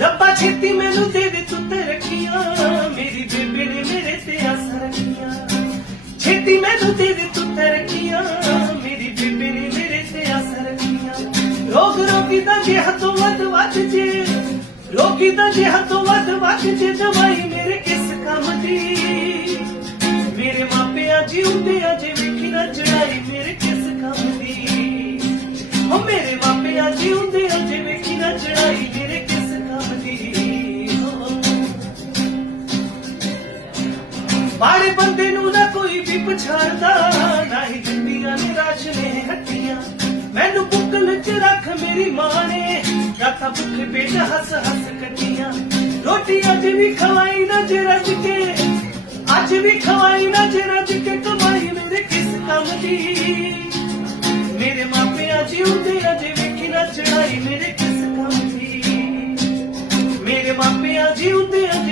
ਰੱਬਾ ਛੇਤੀ ਮੈਨੂੰ ਦੇ ਦੇ ਤੂੰ ਤਰੱਕੀਆਂ, ਮੇਰੀ ਬੇਬੇ ਨੇ ਮੇਰੇ ਤੇ ਆਸਾਂ ਰੱਖੀਆਂ। ਛੇਤੀ ਮੈਨੂੰ ਦੇ ਦੇ ਤੂੰ ਤਰੱਕੀਆਂ, ਮੇਰੀ ਬੇਬੇ ਨੇ ਮੇਰੇ ਤੇ ਆਸਾਂ ਰੱਖੀਆਂ। ਰੋਗੀ ਦਾ ਜਿਹਾ ਤੋਂ ਵੱਧ ਜੇ, ਰੋਗੀ ਦਾ ਜਿਹਾ ਤੋਂ ਵੱਧ ਜੇ, ਦਵਾਈ ਮੇਰੇ ਕਿਸ ਕੰਮ ਦੀ। ਮੇਰੇ ਮਾਪਿਆਂ ਜਿਉਂਦਿਆਂ ਜੇ ਵੇਖੀ ਨਾ ਚੜਾਈ ਮੇਰੇ ਕਿਸ ਕੰਮ ਦੀ। ਹੋ ਮੇਰੇ ਮਾਪਿਆਂ ਜਿਉਂਦਿਆਂ ਜੇ ਵੇਖੀ ਨਾ ਚੜਾਈ ਮੇਰੇ ਕਿਸ ਕੰਮ ਦੀ। ਮਾੜੇ ਬੰਦੇ ਨੂੰ ਨਾ ਕੋਈ ਵੀ ਪਛਾਣਦਾ, ਨਾ ਹੀ ਦਿੰਦੀਆਂ ਨੇ ਰਾਸ਼ਨੇ ਹੱਟੀਆਂ। ਮੈਨੂੰ ਬੁੱਕਲ ਚ ਰੱਖ ਮੇਰੀ ਮਾਂ ਨੇ, ਰਾਤਾਂ ਭੁੱਖੇ ਪੇਟ ਹੱਸ ਕੱਟੀਆਂ। ਰੋਟੀ ਅੱਜ ਵੀ ਖਵਾਈ ਨਾ ਜੇ ਰੱਜ ਕੇ, ਅੱਜ ਵੀ ਖਵਾਈ ਨਾ ਜੇ ਰੱਜ ਕੇ, ਕਮਾਈ ਮੇਰੇ ਕਿਸ ਕੰਮ ਦੀ। ਮੇਰੇ ਮਾਪਿਆਂ ਜਿਉਂਦਿਆਂ ਜੇ ਵੇਖੀ ਨਾ ਚੜਾਈ ਮੇਰੇ ਕਿਸ ਕੰਮ ਦੀ। ਮੇਰੇ ਮਾਪਿਆਂ ਜਿਉਂਦਿਆਂ